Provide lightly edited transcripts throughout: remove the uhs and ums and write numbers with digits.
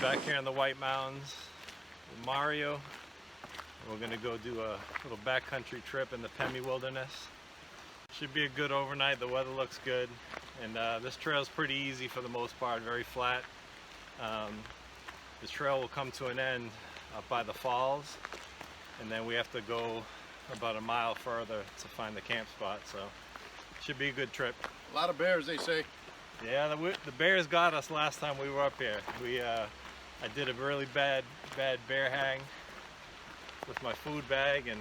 Back here in the White Mountains with Mario. We're going to go do a little backcountry trip in the Pemi Wilderness. Should be a good overnight. The weather looks good, and this trail is pretty easy for the most part, very flat. This trail will come to an end up by the falls, and then we have to go about a mile further to find the camp spot, so should be a good trip. A lot of bears, they say. Yeah, the bears got us last time we were up here. I did a really bad bear hang with my food bag, and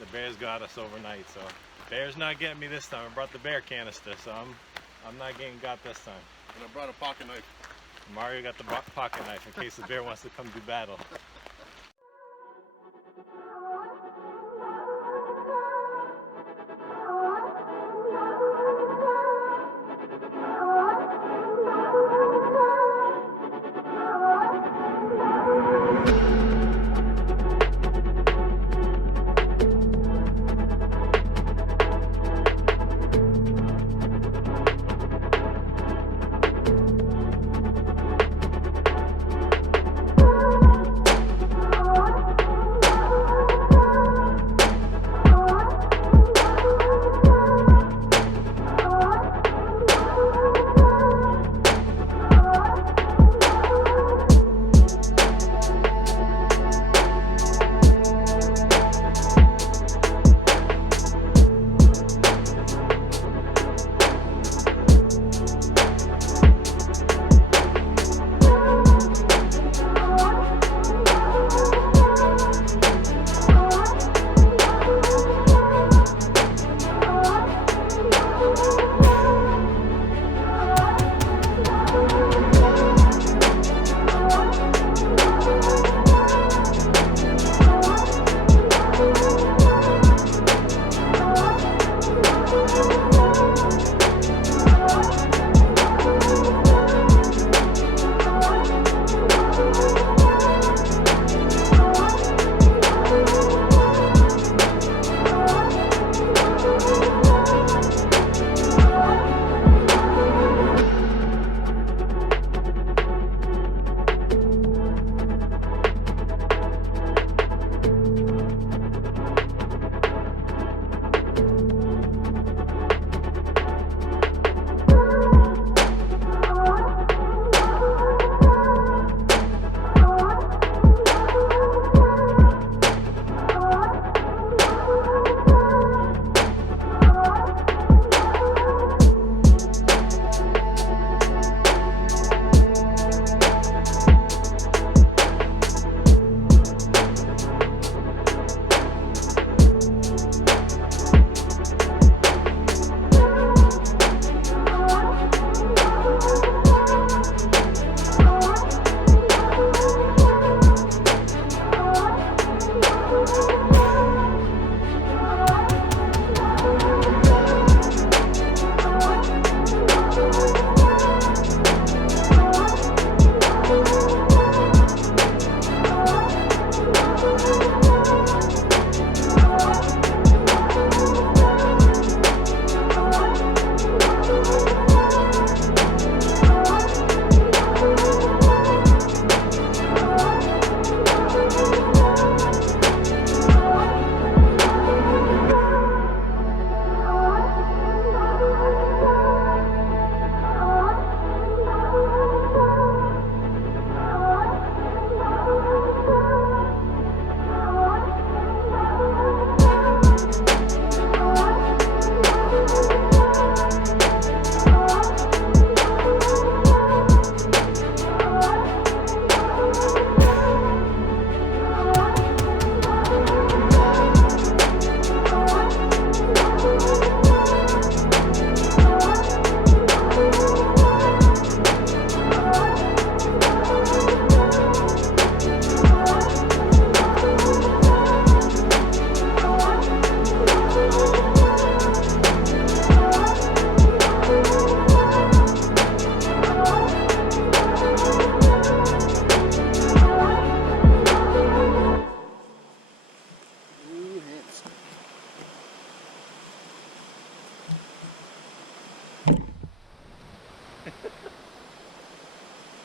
the bears got us overnight. So bear's not getting me this time. I brought the bear canister, so I'm not getting got this time. And I brought a pocket knife. Mario got the pocket knife in case the bear wants to come do battle.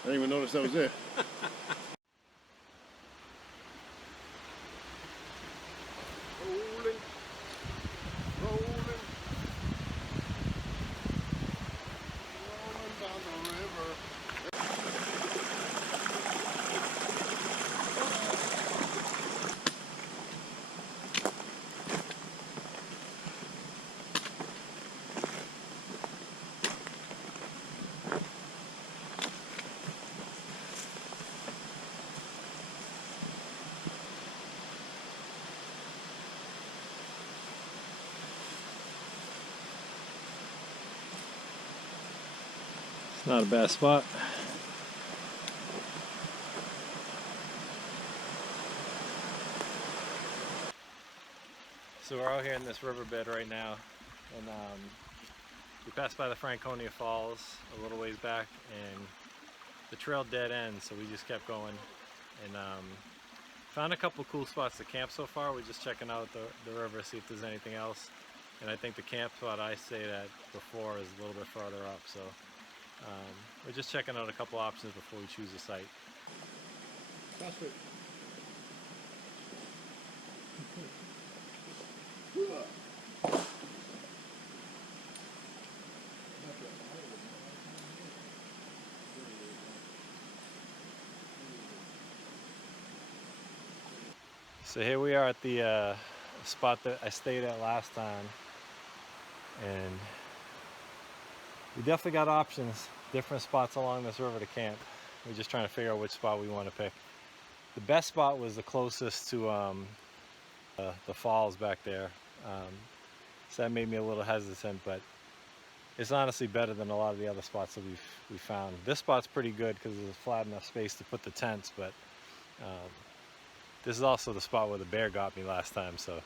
didn't even notice that was there. Rolling, rolling, rolling down the river. It's not a bad spot. So we're out here in this riverbed right now, and we passed by the Franconia Falls a little ways back, and the trail dead ends, so we just kept going, and found a couple cool spots to camp so far. We're just checking out the river, see if there's anything else, and I think the camp spot I stayed at before is a little bit further up, so we're just checking out a couple options before we choose a site. That's it. So here we are at the spot that I stayed at last time, and we definitely got options, different spots along this river to camp. We're just trying to figure out which spot we want to pick. The best spot was the closest to the falls back there, so that made me a little hesitant, but it's honestly better than a lot of the other spots that we found. This spot's pretty good because there's a flat enough space to put the tents, but this is also the spot where the bear got me last time, so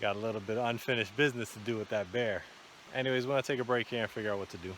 got a little bit of unfinished business to do with that bear. Anyways, we're gonna take a break here and figure out what to do.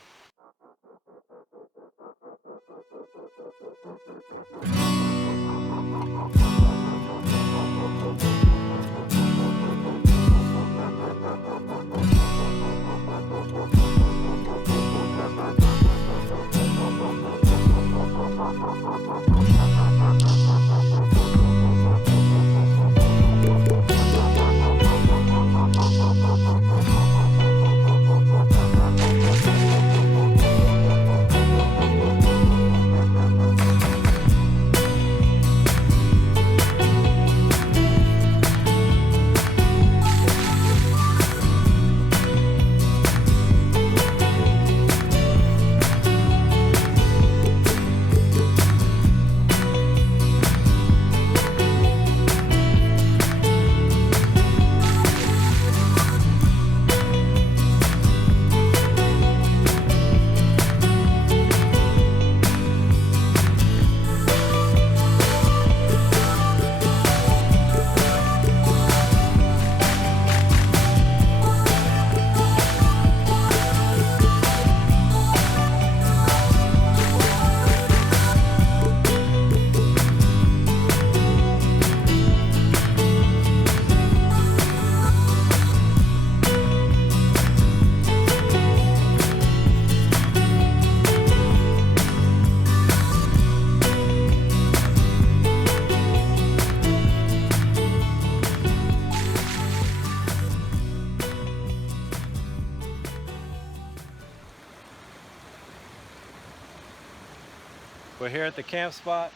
We're here at the camp spot,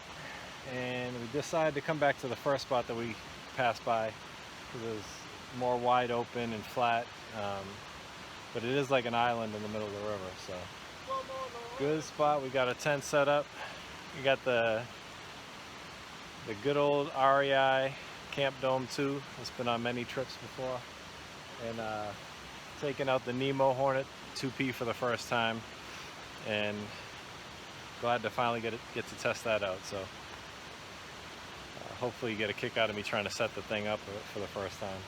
and we decided to come back to the first spot that we passed by because it was more wide open and flat, but it is like an island in the middle of the river, so good spot. We got a tent set up. We got the good old REI Camp Dome 2. It's been on many trips before, and taking out the Nemo Hornet 2P for the first time, and glad to finally get to test that out. So hopefully you get a kick out of me trying to set the thing up for the first time.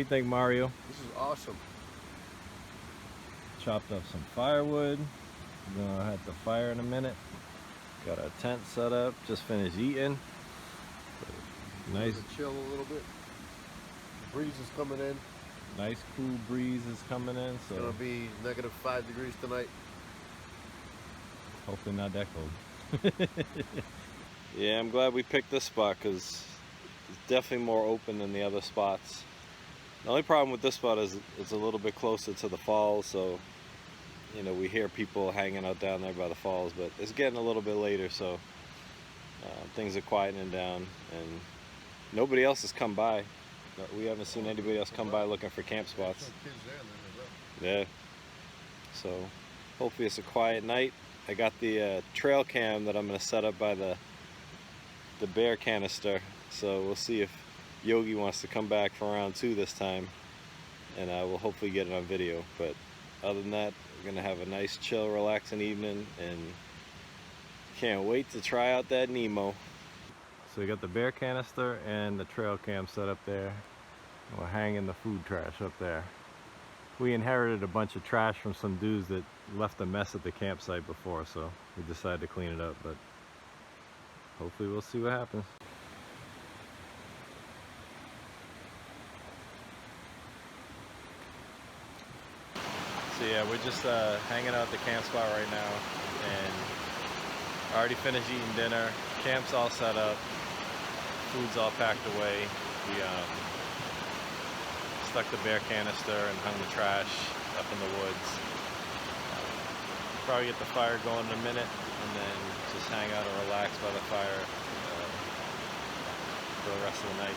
do you think, Mario? This is awesome. Chopped up some firewood. We're gonna have the fire in a minute. Got our tent set up. Just finished eating. Nice. Chill a little bit. The breeze is coming in. Nice cool breeze is coming in. So It's gonna be -5 degrees tonight. hopefully not that cold. Yeah, I'm glad we picked this spot because it's definitely more open than the other spots. The only problem with this spot is it's a little bit closer to the falls, so you know we hear people hanging out down there by the falls, but it's getting a little bit later, so things are quietening down and nobody else has come by. We haven't seen anybody else come by looking for camp spots. Yeah, so hopefully it's a quiet night. I got the trail cam that I'm going to set up by the bear canister, so we'll see if Yogi wants to come back for round 2 this time, and I will hopefully get it on video. But other than that, we're gonna have a nice chill relaxing evening and can't wait to try out that Nemo. So we got the bear canister and the trail cam set up there. We're hanging the food trash up there. We inherited a bunch of trash from some dudes that left a mess at the campsite before, so we decided to clean it up, but hopefully we'll see what happens. So yeah, we're just hanging out at the camp spot right now, and I already finished eating dinner. Camp's all set up, food's all packed away. We stuck the bear canister and hung the trash up in the woods. Probably get the fire going in a minute, and then just hang out and relax by the fire for the rest of the night.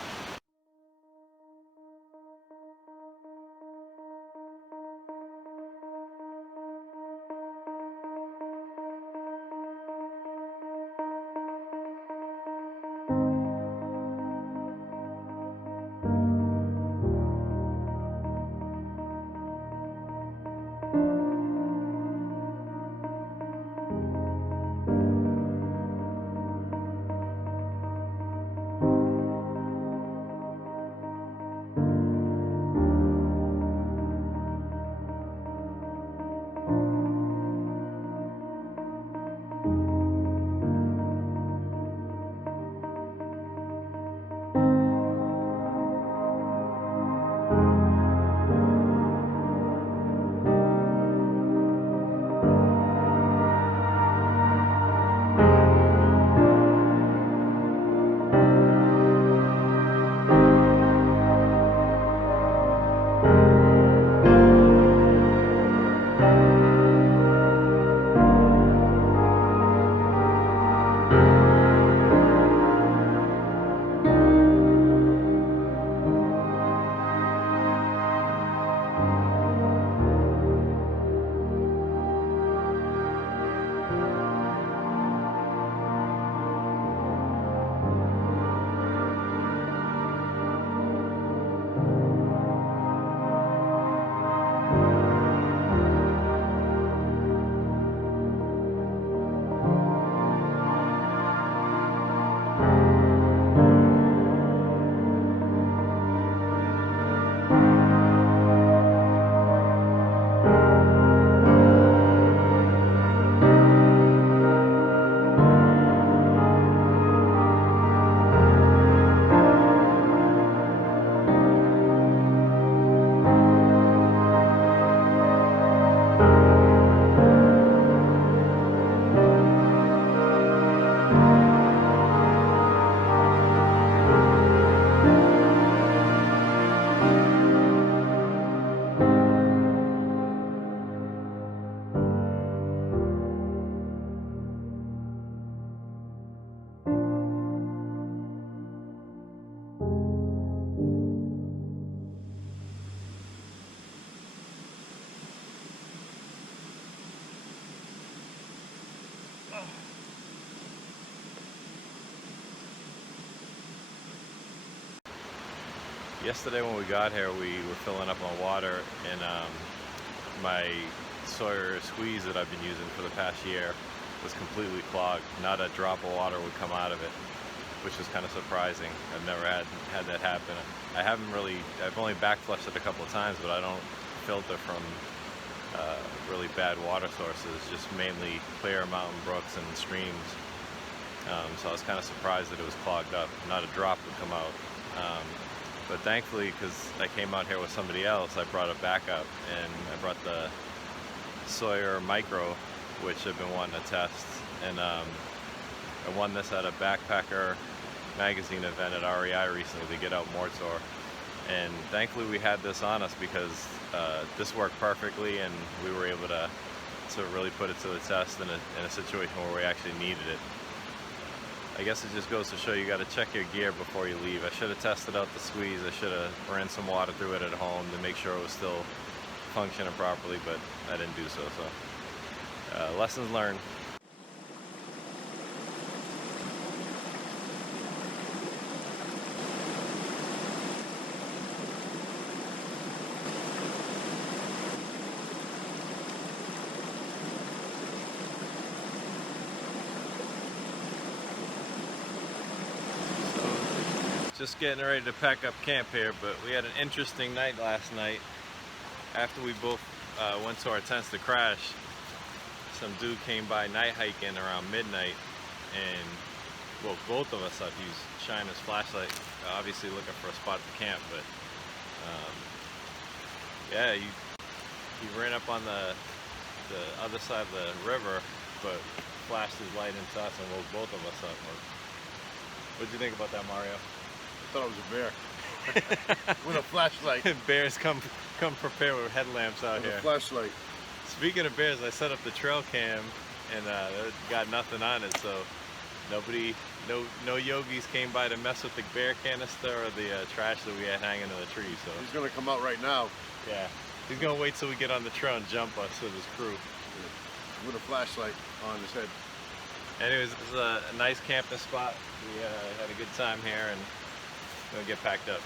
Yesterday when we got here, we were filling up on water, and my Sawyer squeeze that I've been using for the past year was completely clogged. Not a drop of water would come out of it, which was kind of surprising. I've never had that happen. I've only back flushed it a couple of times, but I don't filter from really bad water sources, just mainly clear mountain brooks and streams. So I was kind of surprised that it was clogged up. Not a drop would come out. But thankfully, because I came out here with somebody else, I brought a backup, and I brought the Sawyer Micro, which I've been wanting to test. And I won this at a backpacker magazine event at REI recently to get out Mortsor. And thankfully we had this on us because this worked perfectly, and we were able to really put it to the test in a situation where we actually needed it. I guess it just goes to show you got to check your gear before you leave. I should have tested out the squeeze. I should have ran some water through it at home to make sure it was still functioning properly, but I didn't do so. So lessons learned. Just getting ready to pack up camp here, but we had an interesting night last night. After we both went to our tents to crash, some dude came by night hiking around midnight, and well, both of us he was shining his flashlight, obviously looking for a spot to camp, but yeah, he ran up on the other side of the river, but flashed his light into us and woke both of us up. What do you think about that, Mario? I thought it was a bear with a flashlight. Bears come prepared with headlamps out with here. A flashlight. Speaking of bears, I set up the trail cam and got nothing on it, so no yogis came by to mess with the bear canister or the trash that we had hanging in the tree. So he's gonna come out right now. Yeah, he's gonna wait till we get on the trail and jump us with his crew. Yeah. With a flashlight on his head. Anyways, it was a nice camping spot. We had a good time here, and we'll get packed up.